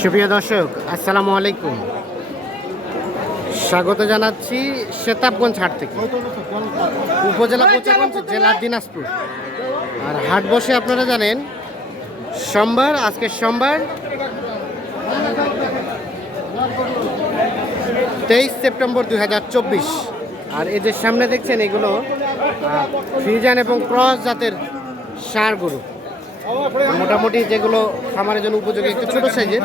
সুপ্রিয় দর্শক, আসসালামু আলাইকুম। স্বাগত জানাচ্ছি সেতাবগঞ্জ হাট থেকে। উপজেলা কোচাগঞ্জ জেলা দিনাজপুর। আর হাট বসে আপনারা জানেন, সোমবার, আজকে সোমবার, তেইশ সেপ্টেম্বর দু হাজার চব্বিশ। আর এই যে সামনে দেখছেন এগুলো ফ্রিজান এবং ক্রস জাতের সার গরু। মোটামুটি যেগুলো খামারের জন্য উপযোগী একটু ছোটো সাইজের,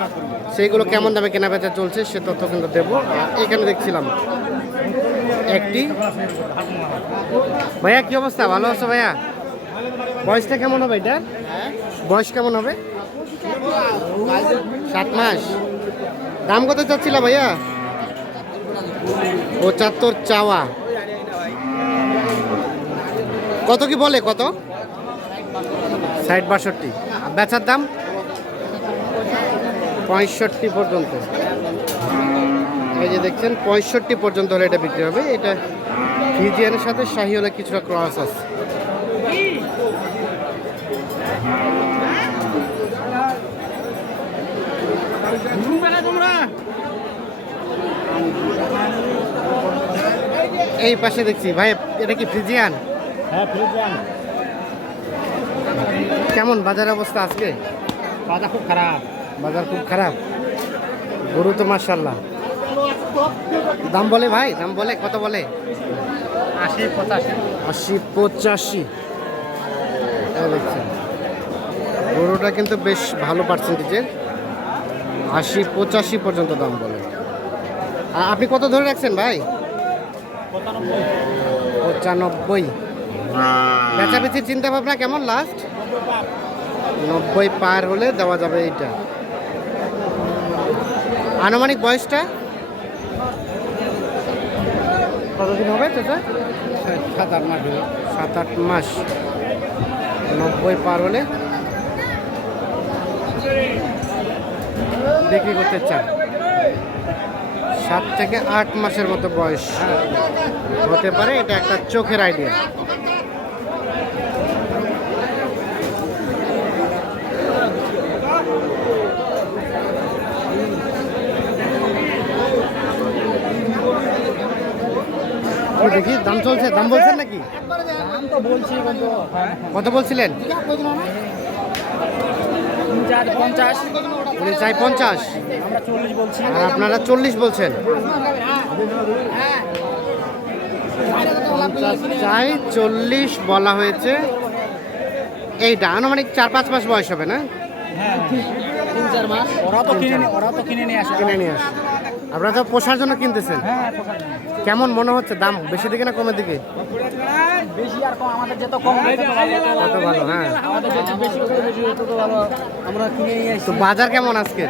সেইগুলো কেমন দামে কেনা বেচা চলছে সে তথ্য কিন্তু দেবো। এখানে দেখছিলাম একটি। ভাইয়া, কি অবস্থা? ভালো আছো ভাইয়া? বয়সটা কেমন হবে এটা? বয়স কেমন হবে? সাত মাস। দাম কত চাচ্ছিল ভাইয়া? পঁচাত্তর চাওয়া। কত কি বলে? কত? ষাট বাষট্টি। বেচার দাম পঁয়ষট্টি পর্যন্ত। এই যে দেখছেন, পঁয়ষট্টি পর্যন্ত হলে এটা বিক্রি হবে। এটা ফিজিয়ানের সাথে শাহি হলে কিছুটা ক্রস আছে। এই পাশে দেখছি, ভাই, এটা কি ফ্রিজিয়ান হ্যাঁ ফ্রিজিয়ান কেমন বাজার অবস্থা আজকে? বাজার খুব খারাপ। বাজার খুব খারাপ। গরু তো মার্শাল্লাহ দাম বলে ভাই? দাম বলে? কত বলে? আশি পঁচাশি। আশি পঁচাশি। দেখছেন গরুটা কিন্তু বেশ ভালো পার্সেন্টেজের আশি পঁচাশি পর্যন্ত দাম বলে। আপনি কত ধরে রাখছেন ভাই? পঁচানব্বই। পঁচানব্বই। বেচাবেচির চিন্তা ভাবনা কেমন লাস্ট নব্বই পার হলে দেওয়া যাবে এইটা। আনুমানিক বয়সটা? কতদিন হবে চাচা? সাত আট মাস হলো। সাত আট মাস। নব্বই পার হলে বিক্রি করতে চান। সাত থেকে আট মাসের মতো বয়স। হতে পারে এটা একটা চোখের আইডিয়া কি দেখি দাম চলছে? দাম বলছেন নাকি? কত বলছিলেন? উনি চাই পঞ্চাশ। আর আপনারা চল্লিশ বলছেন। পঞ্চাশ চাই চল্লিশ বলা হয়েছে। এইটা আনুমানিক চার পাঁচ মাস বয়স হবে না? হ্যাঁ। তিন চার মাস। ওরা তো কিনে ওরা তো কিনে নিয়ে আসে। কিনে নিয়ে আসে। আপনারা তো পোষার জন্য কিনতেছেন। হ্যাঁ জন্য। কেমন মনে হচ্ছে? দাম বেশি দিকে না কমের দিকে? বেশি আর কম আমাদের যত কম তত ভালো হ্যাঁ। আমাদের যত বেশি বেশি তত ভালো আমরা কিনে নিয়ে আসি তো বাজার কেমন আজকে?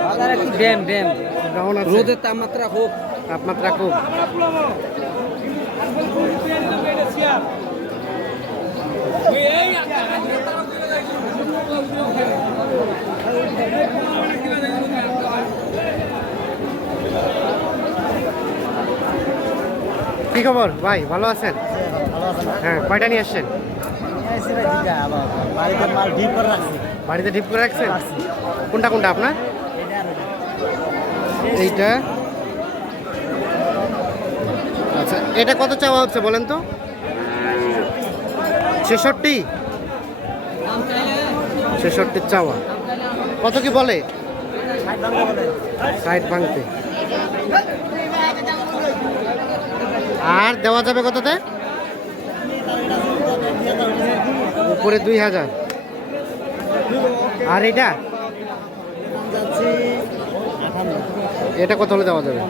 বাজারে একটু ড্যাম ড্যাম। কেমন আছে? রোদের তাপমাত্রা খুব। তাপমাত্রা খুব। কি খবর? ভাই, ভালো আছেন? হ্যাঁ কয়টা নিয়ে আসছেন? বাড়িতে ঢিপ করে রাখছেন? কোনটা কোনটা আপনার? এইটা। আচ্ছা এটা কত চাওয়া হচ্ছে বলেন তো? ছেষট্টি? ছেষট্টির চাওয়া। কত কি বলে? ষাট ভাঙতে। আর দেওয়া যাবে কততে? উপরে দুই হাজার। আর এটা? এটা কত হলে দেওয়া যাবে?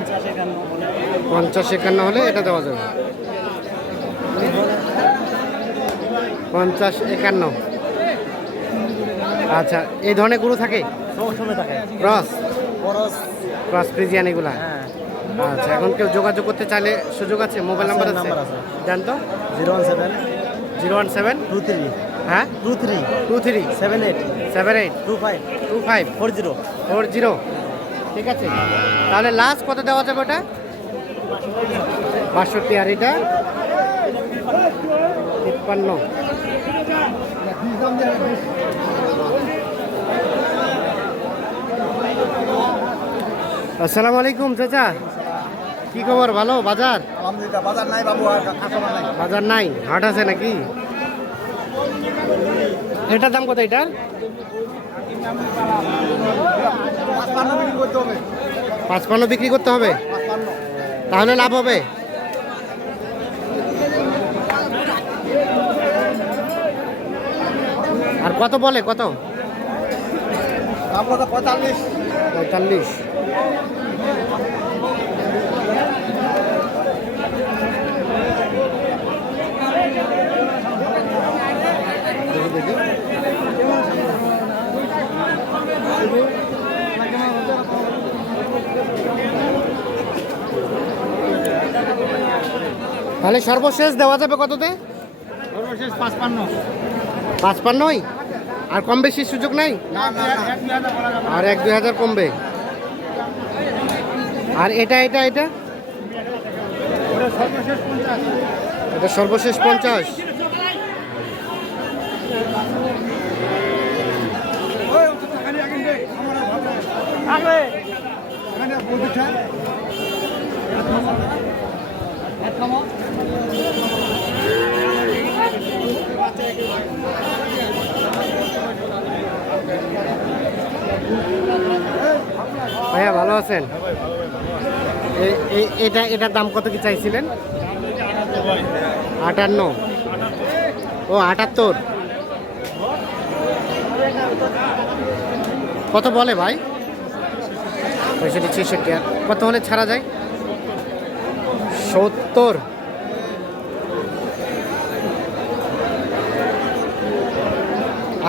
পঞ্চাশ একান্ন হলে এটা দেওয়া যাবে। পঞ্চাশ একান্ন। আচ্ছা এই ধরনের গরু থাকে? ক্রস। ক্রস ফ্রিজিয়ান এগুলা? হ্যাঁ। আচ্ছা এখন কেউ যোগাযোগ করতে চাইলে সুযোগ আছে? মোবাইল নাম্বার আছে। জান তো। Zero one seven. Zero one seven? Two three. হ্যাঁ? Two three. Two three. Seven eight. Seven eight. Two five. Two five. Four zero. Four zero. ঠিক আছে। তাহলে লাস্ট কত দেওয়া যাবে ওটা? বাষট্টি। আর এটা? তিপ্পান্ন। আসসালামু আলাইকুম চাচা। কি খবর? ভালো? বাজার? আলহামদুলিল্লাহ বাজার নাই বাবু আর কাস্টমার নাই। বাজার নাই? হাট আছে নাকি? এটার দাম কত এটার? পাঁচপান্ন বিক্রি করতে হবে। তাহলে লাভ হবে? আর কত বলে? কত? পঁয়তাল্লিশ। পঁয়তাল্লিশ। তাহলে সর্বশেষ দেওয়া যাবে কততে? সর্বশেষ পাঁচপান্ন। পাঁচপান্নই? আর কম বেশি সুযোগ নাই? আর এক দুই হাজার কমবে। আর এটা এটা এটা? এটা সর্বশেষ পঞ্চাশ। ভাইয়া, ভালো আছেন? এটা, এটার দাম কত কি চাইছিলেন? আটান্ন। ও, আটাত্তর। কত বলে ভাই? পঁয়ষট্টি, ছেষট্টি। আর কত হলে ছাড়া যায়? সত্তর।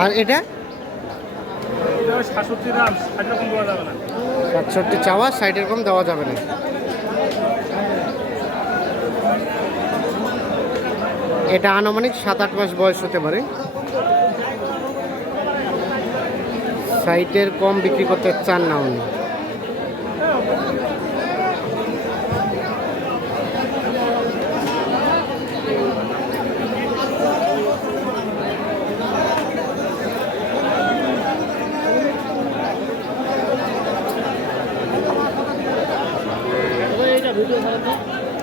আর এটা? সাতষট্টি চাওয়া ষাট এরকম দেওয়া যাবে না। এটা আনুমানিক সাত আট মাস বয়স হতে পারে। সাইটের কম বিক্রি করতে চান না উনি।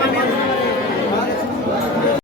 Amém.